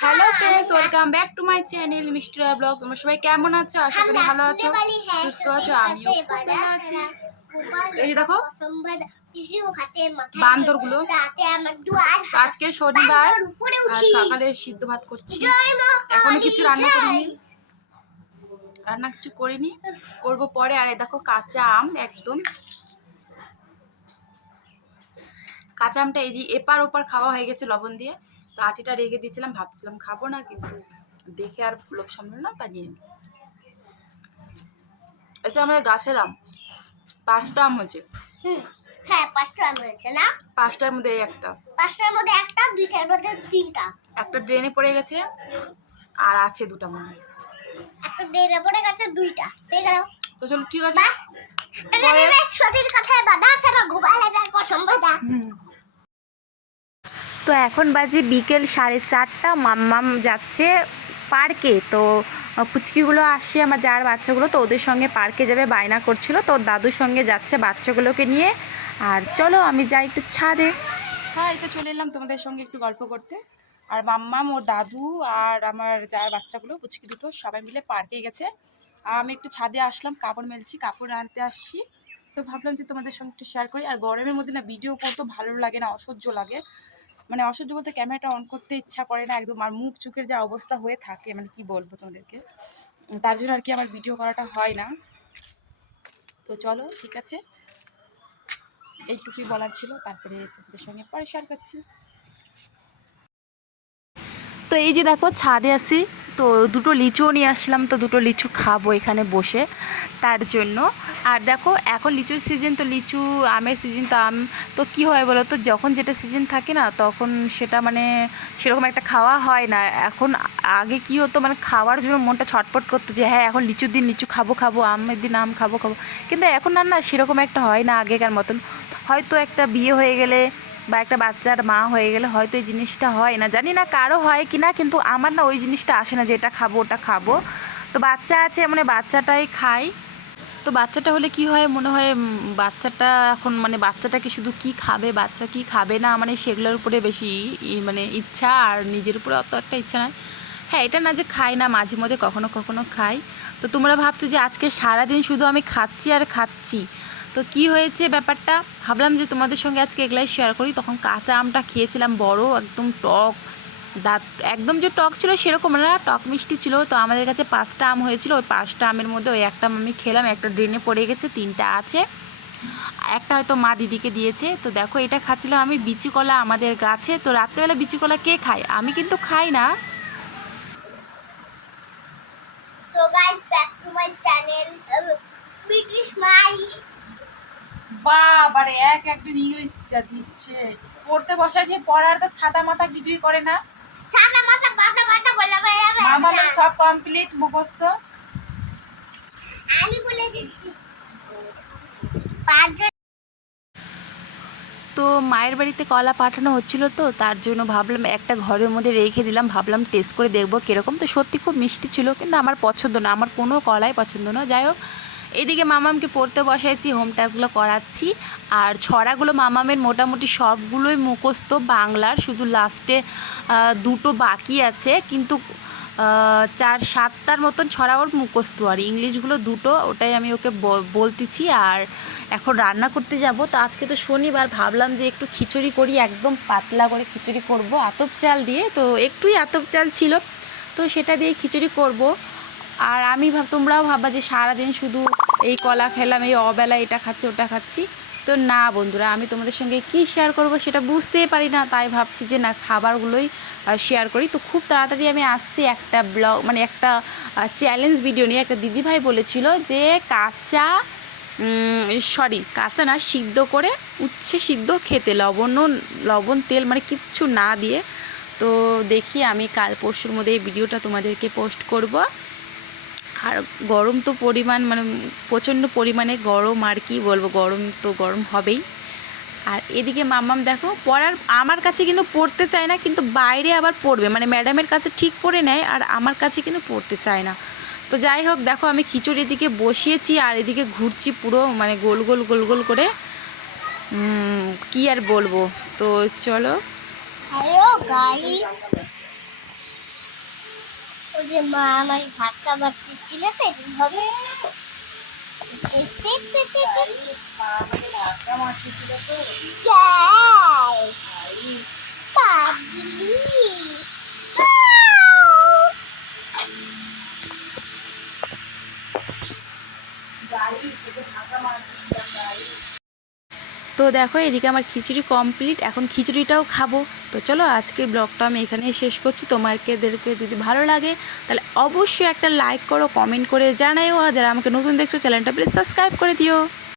Hello friends, welcome back to my channel মিষ্টি blog. তোমরা সবাই কেমন আছো? আশা করি ভালো আছো, সুস্থ আছো। আমিও খুব ভালো আছি। এই দেখো বান্দরগুলো। আজকে শনিবার আর সকালে সিদ্ধ ভাত করছি। এখনো কিছু রান্না করিনি, করবো পরে। আর এই দেখো কাঁচা আম, একদম কাঁচা আমটা এপার ওপার খাওয়া হয়ে গেছে লবণ দিয়ে। তো আটিটা রেখে দিয়েছিলাম, ভাবছিলাম খাবো না, কিন্তু দেখে আর লোভ সামনে না, তা নিয়ে এটা আমাদের গাছের আম। 5টা আম হচ্ছে। হ্যাঁ 5টা আম হয়েছে না? 5টার মধ্যে একটা, 5টার মধ্যে একটা, 2টার মধ্যে 3টা। একটা ড্রেনে পড়ে গেছে আর আছে 2টা মনে হয়। একটা ড্রেনে পড়ে গেছে, 2টা পেয়ে গেল। তো চলো ঠিক আছে। সতীর কথায় বাধা আছে না, ঘুমালে যার পছন্দ দা। তো এখন বাজে বিকেল 4:30। মাম্মাম যাচ্ছে পার্কে। তো পুচকিগুলো আসছে, আমার যার বাচ্চাগুলো, তো ওদের সঙ্গে পার্কে যাবে বায়না করছিল, তো দাদুর সঙ্গে যাচ্ছে বাচ্চাগুলোকে নিয়ে। আর চলো আমি যাই একটু ছাদে। হ্যাঁ, এই তো চলে এলাম তোমাদের সঙ্গে একটু গল্প করতে। আর মাম্মাম, ওর দাদু আর আমার যার বাচ্চাগুলো পুচকি দুটো সবাই মিলে পার্কে গেছে। আর আমি একটু ছাদে আসলাম, কাপড় মেলছি, কাপড় আনতে আসছি। তো ভাবলাম যে তোমাদের সঙ্গে একটু শেয়ার করি। আর গরমের মধ্যে না ভিডিও করতে ভালো লাগে না, অসহ্য লাগে। মানে অসহ্য বলতে ক্যামেরাটা অন করতে ইচ্ছা করে না একদম। আর মুখ চোখের যা অবস্থা হয়ে থাকে, মানে কি বলবো তোমাদেরকে, তার জন্য আর কি আমার ভিডিও করাটা হয় না। তো চলো ঠিক আছে, এইটুকুই বলার ছিল। তারপরে তোমাদের সঙ্গে পরে শেয়ার করছি। তো এই যে দেখো ছাদে আসি, তো দুটো লিচুও নিয়ে আসলাম, তো দুটো লিচু খাবো এখানে বসে, তার জন্য। আর দেখো এখন লিচুর সিজন, তো লিচু আমের সিজন। তো আম তো কী হয় বলো তো, যখন যেটা সিজন থাকে না তখন সেটা মানে সেরকম একটা খাওয়া হয় না। এখন আগে কি হতো, মানে খাওয়ার জন্য মনটা ছটপট করতো যে হ্যাঁ এখন লিচুর দিন লিচু খাবো খাবো, আমের দিন আম খাবো খাবো। কিন্তু এখন আর না সেরকম একটা হয় না আগেকার মতন। হয়তো একটা বিয়ে হয়ে গেলে বা একটা বাচ্চার মা হয়ে গেলে হয়তো এই জিনিসটা হয় না, জানি না কারো হয় কি না, কিন্তু আমার না ওই জিনিসটা আসে না যে এটা খাবো ওটা খাবো। তো বাচ্চা আছে, মানে বাচ্চাটাই খাই। তো বাচ্চাটা হলে কি হয় মনে হয়, বাচ্চাটা এখন মানে বাচ্চাটাকে শুধু কি খাবে, বাচ্চা কি খাবে না, মানে সেগুলোর উপরে বেশি মানে ইচ্ছা, আর নিজের উপরে অত একটা ইচ্ছা নয়। হ্যাঁ, এটা না যে খাই না, মাঝে মধ্যে কখনো কখনো খাই। তো তোমরা ভাবছো যে আজকে সারাদিন শুধু আমি খাচ্ছি আর খাচ্ছি। তো কি হয়েছে ব্যাপারটা, ভাবলাম যে তোমাদের সঙ্গে আজকে এগুলাই শেয়ার করি। তখন কাঁচা আমটা খেয়েছিলাম, বড় একদম টক, দাঁত একদম যে টক ছিল সেরকম না, টক মিষ্টি ছিল। তো আমাদের কাছে 5টা আম হয়েছিল, ওই 5টা আমের মধ্যে ওই একটা আমি খেলাম, একটা ড্রেনে পড়ে গেছে, 3টা আছে, একটা হয়তো মা দিদিকে দিয়েছে। তো দেখো এটা খাচ্ছিলাম আমি, বিচি কলা আমাদের গাছে। তো রাত্রেবেলা বিচি কলা কে খায়? আমি কিন্তু খাই না। So guys, back to my channel British smile. বাবারে একজন ইংলিশ যা দিচ্ছে, পড়তে বসাছে, পড়ার তো ছাতা মাথা কিছুই করে না। ছাতা মাথা বাতা বাতা বলে বেড়াবে। আমার সব কমপ্লিট মুখস্থ। আমি বলে দিচ্ছি 5জন। তো মায়ের বাড়িতে কলা পাঠানো হচ্ছিল, তো তার জন্য ভাবলাম একটা ঘরের মধ্যে রেখে দিলাম, ভাবলাম টেস্ট করে দেখবো কীরকম। তো সত্যি খুব মিষ্টি ছিল, কিন্তু আমার পছন্দ না, আমার কোনো কলাই পছন্দ না। যাই হোক, এদিকে মামামকে পড়তে বসাইছি, হোম টাস্কগুলো করাচ্ছি। আর ছড়াগুলো মামামের মোটামুটি সবগুলোই মুখস্থ বাংলার, শুধু লাস্টে 2টো বাকি আছে, কিন্তু 4-7টার মতন ছড়া ওর মুখস্থ। আর ইংলিশগুলো 2টো, ওটাই আমি ওকে বলতেছি। আর এখন রান্না করতে যাব। তো আজকে তো শনিবার, ভাবলাম যে একটু খিচুড়ি করি, একদম পাতলা করে খিচুড়ি করব আতপ চাল দিয়ে। তো একটুই আতপ চাল ছিল, তো সেটা দিয়ে খিচুড়ি করব। আর আমি তোমরাও ভাববা যে সারাদিন শুধু এই কলা খেলাম, এই অবেলা এটা খাচ্ছি ওটা খাচ্ছি। তো না বন্ধুরা, আমি তোমাদের সঙ্গে কি শেয়ার করব সেটা বুঝতেই পারি না, তাই ভাবছি যে না খাবারগুলোই শেয়ার করি। তো খুব তাড়াতাড়ি আমি আসছি একটা ব্লগ, মানে একটা চ্যালেঞ্জ ভিডিও নিয়ে। একটা দিদিভাই বলেছিল যে কাঁচা না, সিদ্ধ করে উচ্ছে সিদ্ধ খেতে, লবণ তেল মানে কিচ্ছু না দিয়ে। তো দেখি আমি কাল পরশুর মধ্যে এই ভিডিওটা তোমাদেরকে পোস্ট করব। আর গরম তো পরিমাণ, মানে প্রচণ্ড পরিমাণে গরম, আর কি বলবো, গরম তো গরম হবেই। আর এদিকে মাম্মাম দেখো আমার কাছে কিন্তু পড়তে চায় না, কিন্তু বাইরে আবার পড়বে, মানে ম্যাডামের কাছে ঠিক পড়ে নেয়, আর আমার কাছে কিন্তু পড়তে চায় না। তো যাই হোক, দেখো আমি খিচুড়ি এদিকে বসিয়েছি আর এদিকে ঘুরছি পুরো, মানে গোল গোল গোল গোল করে, কি আর বলবো। তো চলো হ্যালো গাইস, ওই যে মা আমার ভাতটা বাড়তেছিল তো এরকম ভাবে পাগলি। তো দেখো এদিকে আমার খিচুড়ি কমপ্লিট, এখন খিচুড়িটাও খাবো। তো চলো আজকের ব্লগটা আমি এখানেই শেষ করছি। তোমাদেরকে যদি ভালো লাগে তাহলে অবশ্যই একটা লাইক করো, কমেন্ট করে জানাইও। আর যারা আমাকে নতুন দেখছো চ্যানেলটা প্লিজ সাবস্ক্রাইব করে দিও।